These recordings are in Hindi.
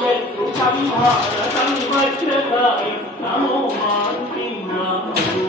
शत्रुसंहारसंवज्रकाय नमो मान्तिं नमो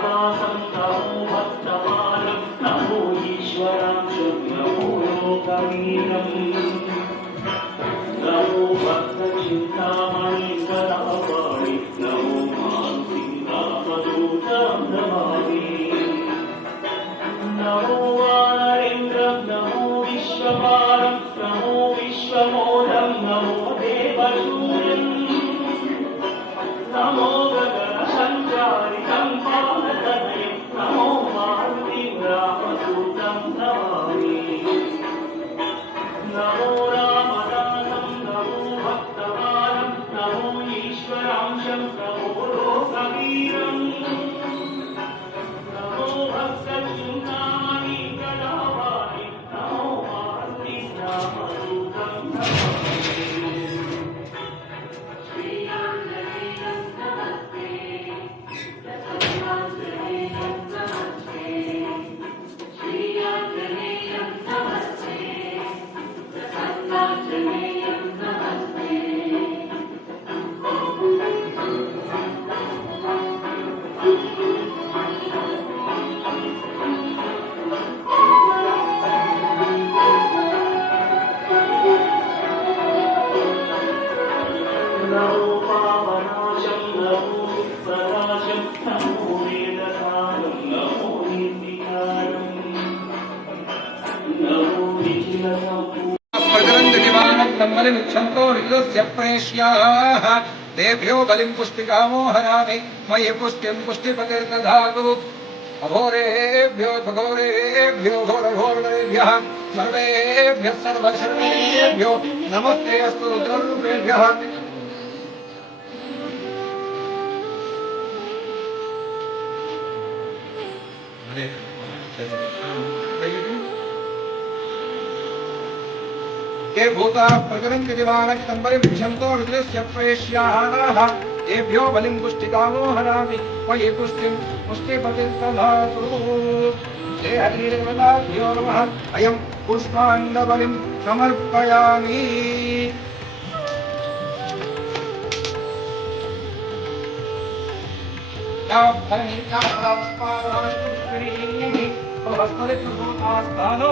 Rabbul Hasan Jumna. निवारणं बलिमुच्छन्तो विदुस्य प्रेष्याः तेभ्यो बलिं पुष्टिकामो हरामि मयि पुष्टिं पुष्टिपतिर्दधातु अघोरेभ्यो घोरेभ्यो घोरघोरेभ्यः सर्वेभ्यः सर्वशर्वेभ्यो नमस्ते अस्तु रुद्ररूपेभ्यः ये भूता प्रचरन्ति दिवानक्तम्बरि विशन्तो रुद्रस्य प्रेष्याः तेभ्यो बलिं पुष्टिकामो हरामि मयि पुष्टिं पुष्टिपतिर्दधातु ते हरिदेवताभ्यो नमः। अयं पुष्पाण्डबलिं समर्पयामि। स्थानो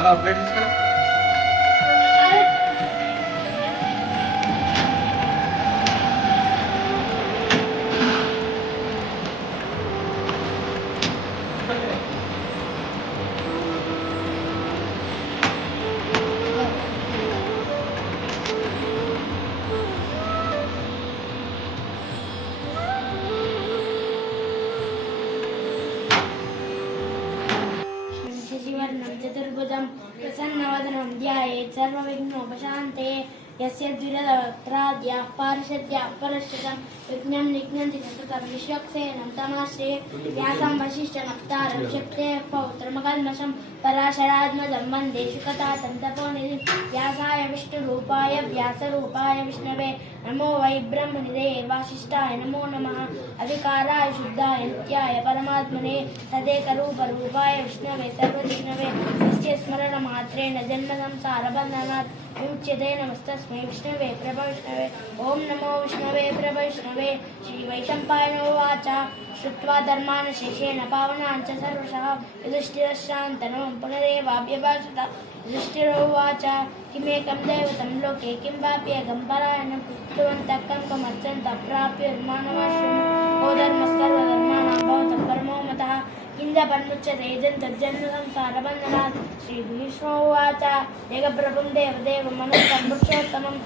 Ah, veja శశివర్ణం చతుర్భుజం ప్రసన్నవదనం ధ్యాయేత్ సర్వవిఘ్నోపశాంతే यस्य द्विरदवक्त्राद्याः पारिषद्याः परश्चतं विज्ञं निज्ञन्ति सततं विश्वक्सेनं तमाश्रे व्यासं वसिष्ठनप्तारं शक्तेः पौत्रमकल्मषं पराशरात्मजं वन्दे शुकतातं तपोनिधिं व्यासाय विष्णुरूपाय व्यासरूपाय विष्णवे नमो वै ब्रह्मनिधे वासिष्ठाय नमो नमः अविकाराय शुद्धाय नित्याय परमात्मने सदेकरूपरूपाय विष्णवे सर्वविष्णवे यस्य स्मरणमात्रेण जन्मसंसारबन्धनात् विमुच्यते नमस्तस्मै विष्णवे प्रभविष्णवे ॐ नमो विष्णवे प्रभविष्णवे श्रीवैशम्पायनोवाच श्रुत्वा धर्मान् शेषेण पावनान् च सर्वशः युधिष्ठिरश्रान्तनो पुनरेवाभ्यभाषत युधिष्ठिरोवाच किमेकं दैवतं लोके किं वाप्येकं परायणं कुर्वन्तः कं कमर्चन्तः प्राप्य मानवाश्रमो को धर्मस्सर्वधर्माणां भवतः परमो मतः కిందపన్ముచ్చ తేజం తజ్జన్నులం సారబంధనాత్ శ్రీ భీష్మోవాచ ఏకప్రభం దేవదేవ మనం సంపురుషోత్తమం